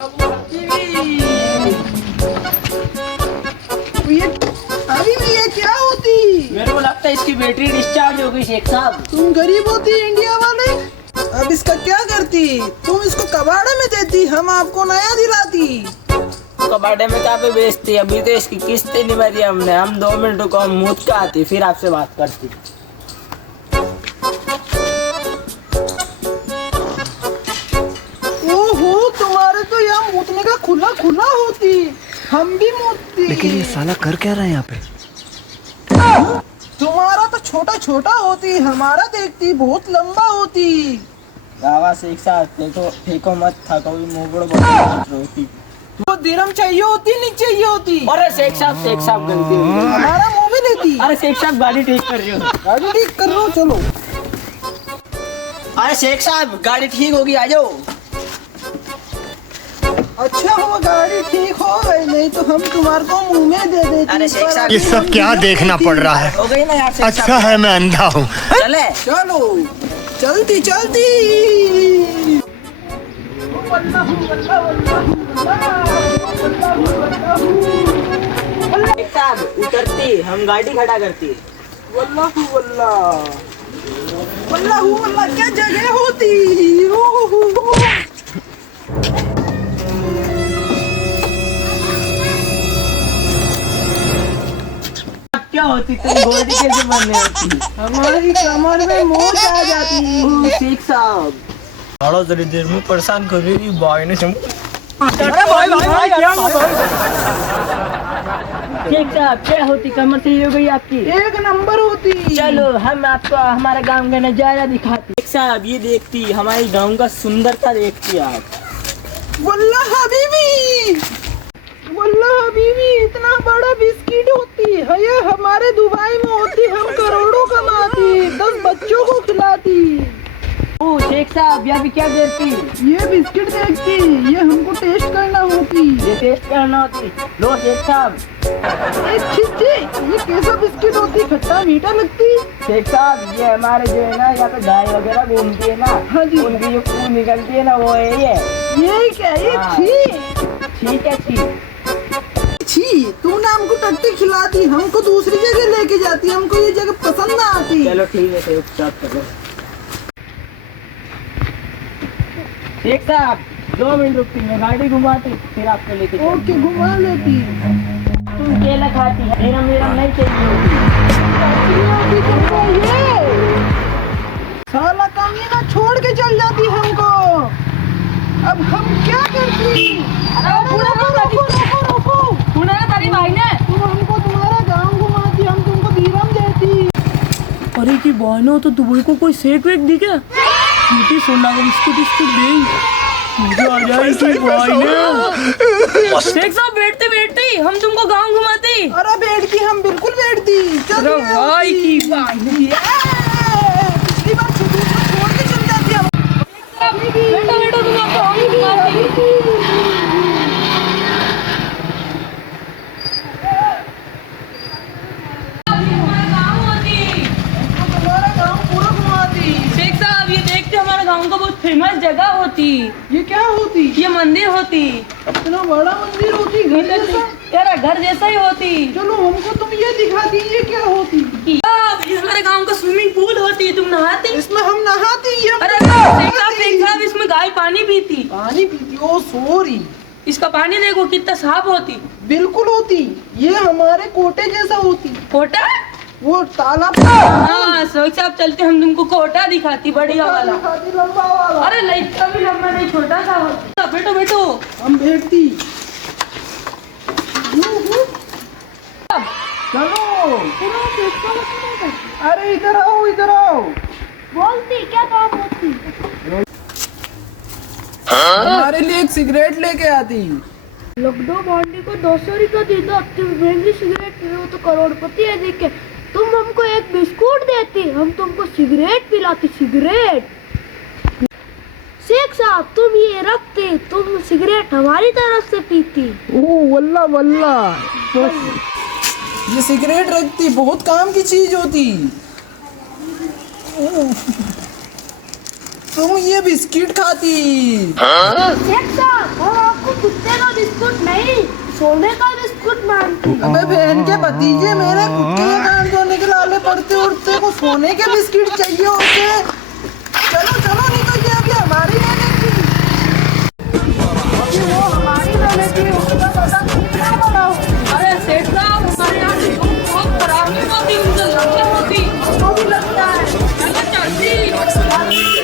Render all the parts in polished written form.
ये क्या होती? मेरे को लगता है इसकी बैटरी डिस्चार्ज हो गई शेख साहब। तुम गरीब होती इंडिया वाले, अब इसका क्या करती? तुम इसको कबाड़े में देती, हम आपको नया दिलाती। कबाड़े में कहाँ पे बेचती? अभी तो इसकी किस्तें नहीं भरी हमने। हम 2 मिनट रुको, हम मूत के आती फिर आपसे बात करती। ओहो, तुम्हारे तो यहाँ मूतने का खुला खुला होती, हम भी मूतती। लेकिन ये साला कर क्या रहा है यहाँ पे? तुम्हारा तो छोटा छोटा होती, हमारा देखती बहुत लंबा होती। गावा शेख साहब देखो, फेंको मत था कभी मुगड़ बहुत रोती। तो दिरम चाहिए होती नहीं चाहिए होती? अरे शेख साहब गलती हो गई। हमारा मुंह भी लेती। अरे शेख साहब गाड़ी ठीक कर रही हो। गाड़ी ठीक कर लो, चलो। अरे शेख साहब गाड़ी ठीक होगी, आ जाओ। अच्छा हुआ गाड़ी ठीक हो गई, नहीं तो हम तुम्हारे को मुंह में दे देते। अरे शेख साहब, ये सब क्या देखना पड़ रहा है? हो गई ना यार शेख अच्छा साहब। है मैं अंधा हूँ। चले चलो, चलती चलती। शेख साहब उतरती, हम गाड़ी खड़ा करती। वल्लाहु वल्लाह, वल्लाहु वल्लाह, क्या जगह होती। ओहो। क्या होती तुम गोल्डी कैसे बनने होती? हमारी कमर में मोच आ जाती। शेख साहब थोड़ा जरी देर में परेशान कर रही बॉय ने शेख साहब क्या होती? कमर सही हो गई आपकी? एक नंबर होती। चलो हम आपको हमारे गांव का नजारा दिखाते। शेख साहब ये देखती, हमारी गांव का सुंदरता देखती आप। वल्लाह हबीबी, वल्लाह हबीबी, इतना बड़ा बिस्किट होती है ये हमारे दुबई में होती, हम करोड़ों कमाती, 10 बच्चों को खिलाती। ओ शेख साहब यहाँ भी क्या करती? ये बिस्किट देखती, ये हमको टेस्ट करना होती। ये टेस्ट करना होती। लो शेख साहब। ये कैसा बिस्किट होती? खट्टा मीठा लगती। शेख साहब ये हमारे जो है ना यहाँ पे गाय वगैरह घूमती है ना, हाँ जी, उनकी जो खून निकलती है ना वो है ये क्या? ये हाँ। छी ठीक है ठीक। छी, तूने हमको टट्टी खिलाती, हमको दूसरी जगह लेके जाती, हमको ये जगह पसंद ना आती। चलो ठीक है शेख साहब, चलो शेख साहब 2 मिनट रुकती, मैं गाड़ी घुमाती फिर आपको लेके चलती। ओके, घुमा लेती। तुम केला खाती है, मेरा नहीं चाहिए होती। ये साला कमीना छोड़ के चल जाती हमको, अब हम क्या करती? तारी भाई ने तुम हमको तुम्हारा गांव घुमाती, हम तुमको दीरम देती। अरे की बहनों तो दुबई को कोई सेक वेक दी क्या? मीठी सोना का बिस्कुट दे मुझे आ जाएगी भाई ने। शेख साहब बैठते हम तुमको गांव घुमाते। अरे बैठती, हम बिल्कुल बैठती। अरे भाई की पिछली बार छुट्टी को छोड़ के चल जाती हम। बेटा तुम आपको हम घुमाते। तुम्हारा गांव पूरा घुमाती। शेख साहब ये देखते हमारे गांव का बहुत फेमस जगह होती, ये क्या होती? ये मंदिर होती, इतना बड़ा मंदिर होती, घर जैसा। तेरा घर जैसा ही होती। चलो हमको तुम ये दिखाती, ये क्या होती? ये हमारे गांव का स्विमिंग पूल होती, तुम नहाती? इसमें हम नहाती। ये अरे शेख साहब इसमें गाय पानी पीती। पानी पीती? ओ सॉरी, इसका पानी देखो कितना साफ होती। बिल्कुल होती। ये हमारे कोटे जैसा होती, कोटा? वो तालाब। हाँ शेख साहब चलते हम तुमको कोटा दिखाती, बढ़िया वाला। दिखाती, लंबा वाला। अरे लाइट का भी लंबा नहीं, छोटा सा होता। बैठो हम बैठती। चलो, अरे इधर आओ, इधर आओ। बोलती क्या काम होती? हमारे लिए एक सिगरेट लेके आती। लखनऊ बॉन्डी को 200 रुपया दे दो, तुम महंगी सिगरेट पी हो तो करोड़पति है देख के। तुम हमको एक बिस्कुट देती, हम तुमको सिगरेट पिलाती। सिगरेट शेख साहब तुम ये रखते, तुम सिगरेट हमारी तरफ से पीती। ओह वल्ला वल्ला, ये सिगरेट रखती, बहुत काम की चीज होती। तुम ये बिस्किट खाती। शेख साहब हम आपको आपको कुत्ते का बिस्कुट नहीं, सोने का बिस्कुट मांगती। अबे बहन के भतीजे, मेरे कुत्ते के कान धोने के लाले पड़ते उड़ते को सोने के बिस्किट चाहिए होते। चलो चलो निकल गया, अभी हमारी रहने की। अभी वो हमारी रहने की, उसका पता कितना बड़ा हो। अरे सेठ साहब, हमारे यहाँ की धूप बहुत खराब नहीं होती, मुझे लगता होती। उसको भी लगता है। चलो चलती।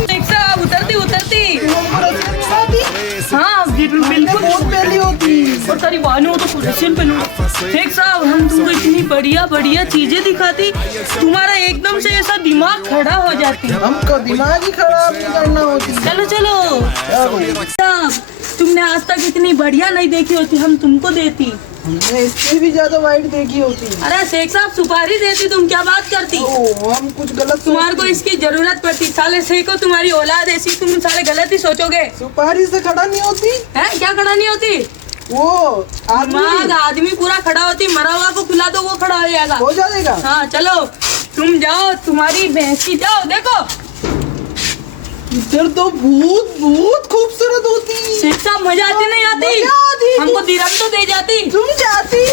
सेठ साहब, उतरती उतरती। तुमको रस्सी नहीं आती? हाँ बिल्कुल बहुत पहली होती। और तेरी बहनों तो कुरेशियन पे लूट। शेख साहब, हम तुमको इतनी बढ़िया बढ़िया चीजें दिखाती, तुम्हारा एकदम से ऐसा दिमाग खड़ा हो जाती। हमको दिमाग ही खराब नहीं करना होती। चलो चलो साहब, तुमने आज तक इतनी बढ़िया नहीं देखी होती, हम तुमको देती। हमने इससे भी ज्यादा वाइट देखी होती। अरे शेख साहब, सुपारी देती, तुम क्या बात करती? ओ, हम कुछ गलत तुम्हारे को सोचते। इसकी जरूरत पड़ती। साले शेखो, तुम्हारी औलाद ऐसी, तुम साले गलत ही सोचोगे। सुपारी से खड़ा नहीं होती। हैं, क्या खड़ा नहीं होती? वो दिमाग आदमी आदमी पूरा खड़ा होती, मरा हुआ को खिला दो वो खड़ा हो जाएगा। हो जाएगा। हाँ चलो, तुम जाओ, तुम्हारी भैंस की जाओ देखो। इधर तो बहुत बहुत खूबसूरत होती। शेख साहब, मजा आती नहीं आती? मजा आती। हमको दिरम तो दे जाती। तुम जाती।